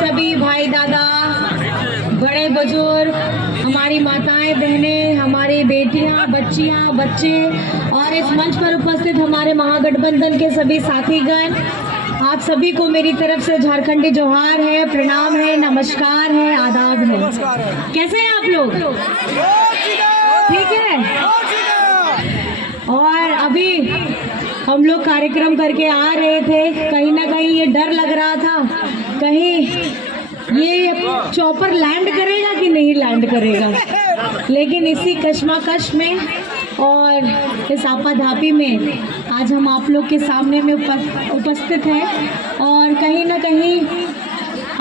सभी भाई दादा, बड़े बुजुर्ग, हमारी माताएं बहनें, हमारी बेटियां, बच्चियां, बच्चे और इस मंच पर उपस्थित हमारे महागठबंधन के सभी साथीगण, आप सभी को मेरी तरफ से झारखंडी जोहार है, प्रणाम है, नमस्कार है, आदाब है। कैसे हैं आप लोग? ठीक है। और अभी हम लोग कार्यक्रम करके आ रहे थे, कहीं ना कहीं ये डर लग रहा था कहीं ये चॉपर लैंड करेगा कि नहीं लैंड करेगा, लेकिन इसी कश्मकश में और इस आपाधापी में आज हम आप लोग के सामने में उपस्थित हैं। और कहीं ना कहीं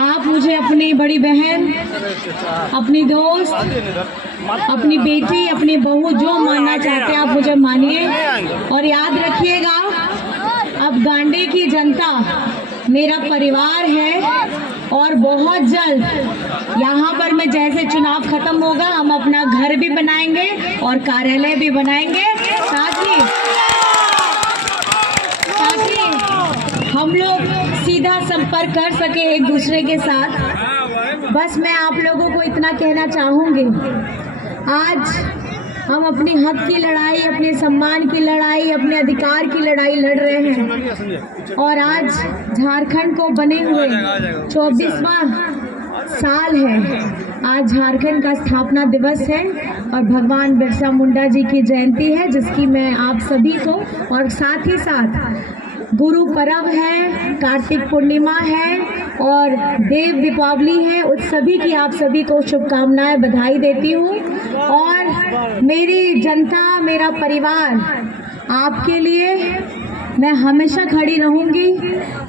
आप मुझे अपनी बड़ी बहन, अपनी दोस्त, अपनी बेटी, अपनी बहू जो मानना चाहते हैं आप मुझे मानिए। और याद रखिएगा, अब गांडे की जनता मेरा परिवार है और बहुत जल्द यहाँ पर मैं जैसे चुनाव खत्म होगा हम अपना घर भी बनाएंगे और कार्यालय भी बनाएंगे, ताकि हम लोग सीधा संपर्क कर सके एक दूसरे के साथ। बस मैं आप लोगों को इतना कहना चाहूँगी, आज हम अपनी हक की लड़ाई, अपने सम्मान की लड़ाई, अपने अधिकार की लड़ाई लड़ रहे हैं। और आज झारखंड को बने हुए 24वां साल है। आज झारखंड का स्थापना दिवस है और भगवान बिरसा मुंडा जी की जयंती है, जिसकी मैं आप सभी को, और साथ ही साथ गुरु पर्व है, कार्तिक पूर्णिमा है और देव दीपावली है, उस सभी की आप सभी को शुभकामनाएं, बधाई देती हूँ। और मेरी जनता, मेरा परिवार आपके लिए मैं हमेशा खड़ी रहूँगी।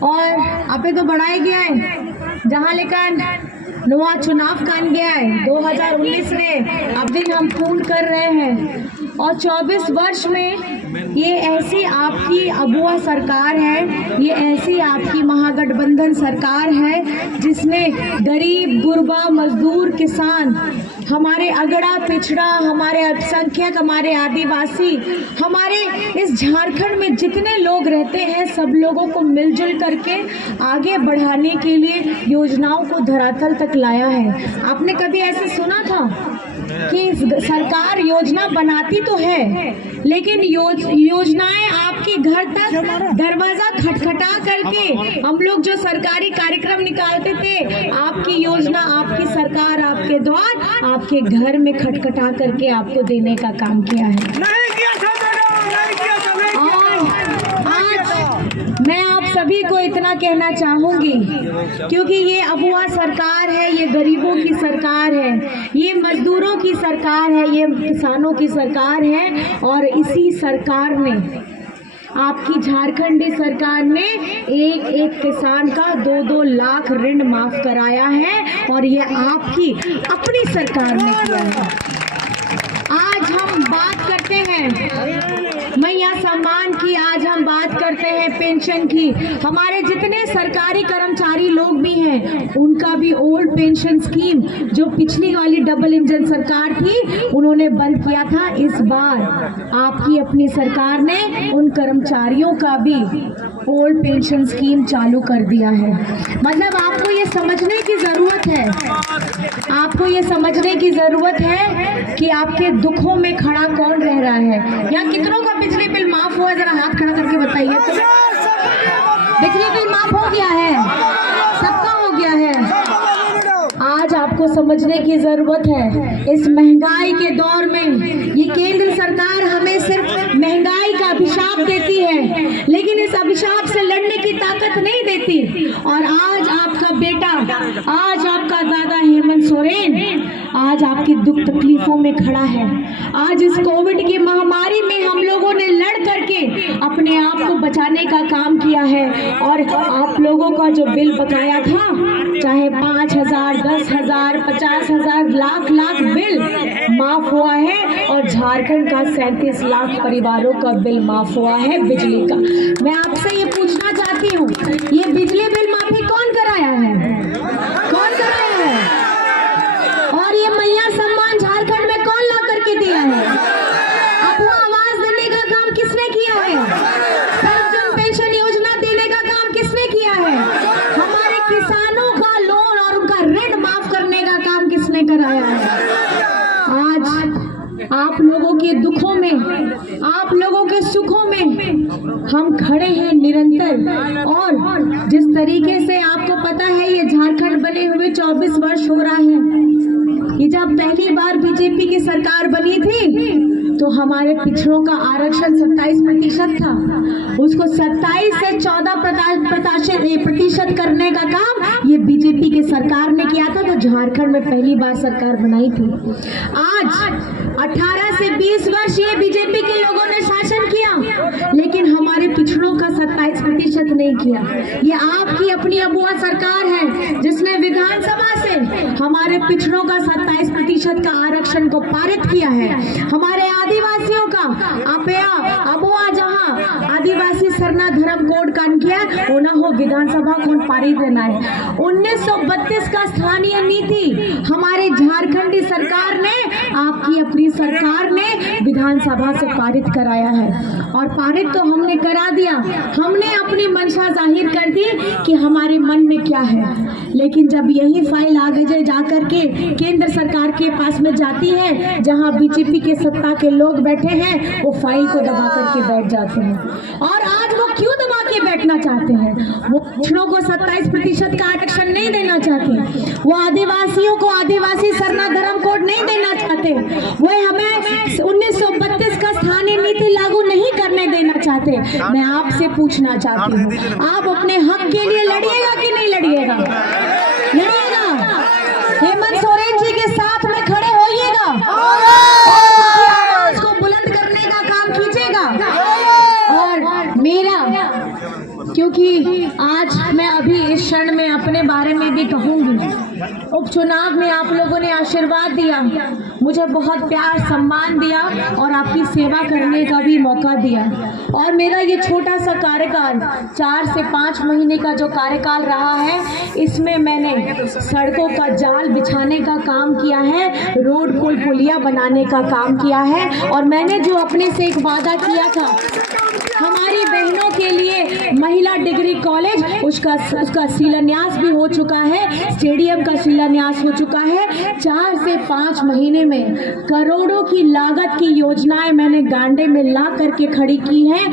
और आपे तो बढ़ाया गया है जहाँ लेकर नवा चुनाव कान गया है 2019 में, अभी हम पूर्ण कर रहे हैं। और 24 वर्ष में ये ऐसी आपकी अबुआ सरकार है, ये ऐसी आपकी महागठबंधन सरकार है जिसने गरीब, गुरबा, मजदूर, किसान, हमारे अगड़ा पिछड़ा, हमारे अल्पसंख्यक, हमारे आदिवासी, हमारे इस झारखंड में जितने लोग रहते हैं सब लोगों को मिलजुल करके आगे बढ़ाने के लिए योजनाओं को धरातल तक लाया है। आपने कभी ऐसे सुना था कि सरकार योजना बनाती तो है, लेकिन योजनाएं आपके घर तक दरवाजा खटखटा करके हम लोग जो सरकारी कार्यक्रम निकालते थे, आपकी योजना, आपकी सरकार आपके द्वार, आपके घर में खटखटा करके आपको देने का काम किया है। नहीं किया था और आज मैं आप सभी को इतना कहना चाहूंगी, क्योंकि ये अबुआ सरकार है, ये गरीबों की सरकार है, ये मजदूरों की सरकार है, ये किसानों की सरकार है। और इसी सरकार ने, आपकी झारखंडी सरकार ने एक एक किसान का 2-2 लाख ऋण माफ कराया है और ये आपकी अपनी सरकार ने किया है। आज हम बात करते हैं मैया सम्मान की, आज हम बात करते हैं पेंशन की। हमारे जितने सरकारी कर्मचारी लोग भी हैं उनका भी ओल्ड पेंशन स्कीम जो पिछली वाली डबल इंजन सरकार थी उन्होंने बंद किया था, इस बार आपकी अपनी सरकार ने उन कर्मचारियों का भी ओल्ड पेंशन स्कीम चालू कर दिया है। मतलब आपको ये समझने की जरूरत है, आपको ये समझने की जरूरत है कि आपके दुखों में खड़ा कौन रह रहा है। यहाँ कितनों का बिजली बिल माफ हुआ, जरा हाथ खड़ा करके बताइए तो। बिजली बिल माफ हो गया है, सबका हो गया है। आज आपको समझने की जरूरत है, इस महंगाई के दौर में ये केंद्र सरकार हमें सिर्फ महंगाई का अभिशाप देती है, लेकिन इस अभिशाप से लड़ने की ताकत नहीं देती। और आज आपका बेटा, आज आपका दादा हेमंत सोरेन आज आपकी दुख तकलीफों में खड़ा है। आज इस कोविड की महामारी में हम लोगों ने लड़ करके अपने आप को बचाने का काम किया है। और आप लोगों का जो बिल बकाया था, चाहे 5,000, 10,000, 50,000, लाख बिल माफ हुआ है और झारखंड का 37 लाख परिवारों का बिल माफ हुआ है बिजली का। मैं आपसे ये पूछना चाहती हूँ, ये बिजली बिल माफी कौन कराया है? कौन कराया है? और ये मैया सम्मान झारखंड में कौन ला करके दिया है? आपको आवाज देने का काम किसने किया है? पेंशन योजना देने का काम किसने किया है? हमारे किसानों का लोन कर आया है। आज आप लोगों के दुखों में, आप लोगों के सुखों में हम खड़े हैं निरंतर। और जिस तरीके से आपको पता है ये झारखंड बने हुए 24 वर्ष हो रहा है। ये जब पहली बार बीजेपी की सरकार बनी थी तो हमारे पिछड़ों का आरक्षण 27% था। उसको 27 से 14% करने का काम ये बीजेपी की सरकार ने किया था। तो झारखंड में पहली बार सरकार बनाई थी। आज 18 से 20 वर्ष ये बीजेपी के लोगों ने शासन किया, लेकिन हमारे पिछड़ों का 27% नहीं किया। ये आपकी अपनी अबुआ सरकार है जिसने विधानसभा से हमारे पिछड़ों का 27% का आरक्षण को पारित किया है। हमारे आदिवासियों का अबुआ जहां आदिवासी सरना धर्म कोड कान किया होना हो विधानसभा को पारित देना है। 1932 का स्थानीय नीति हमारे झारखंडी सरकार ने, आपकी अपनी सरकार ने विधानसभा से पारित कराया है। और पारित तो हमने करा दिया, हमने अपनी मंशा जाहिर कर दी कि हमारे मन में क्या है। लेकिन जब यही फाइल आगे जाकर के केंद्र सरकार के पास में जाती है, जहां बीजेपी के सत्ता के लोग बैठे हैं, वो फाइल को दबा करके बैठ जाते हैं। और आज वो क्यों दबा के बैठना चाहते हैं? वो पिछड़ों को 27% का आरक्षण नहीं देना चाहते, वो आदिवासियों को आदिवासी सरना धर्म कोड नहीं देना चाहते, वो हमें 1932 का स्थानीय नीति लागू नहीं करने देना चाहते। मैं आपसे पूछना चाहती हूँ, आप अपने हक के लिए लड़िएगा कि नहीं लड़िएगा? लड़िएगा? हेमंत सोरेन जी के साथ में खड़े होइएगा और आवाज को बुलंद करने का काम कीजिएगा। और मेरा, क्योंकि आज मैं अभी इस क्षण में अपने बारे में भी कहूंगी, उपचुनाव में आप लोगों ने आशीर्वाद दिया, मुझे बहुत प्यार सम्मान दिया और आपकी सेवा करने का भी मौका दिया। और मेरा ये छोटा सा कार्यकाल 4 से 5 महीने का जो कार्यकाल रहा है, इसमें मैंने सड़कों का जाल बिछाने का काम किया है, रोड पुल पुलिया बनाने का काम किया है। और मैंने जो अपने से एक वादा किया था हमारी बहनों के लिए महिला डिग्री कॉलेज, उसका शिलान्यास भी हो चुका है, स्टेडियम का शिलान्यास हो चुका है। 4 से 5 महीने में करोड़ों की लागत की योजनाएं मैंने गांडे में ला करके खड़ी की हैं।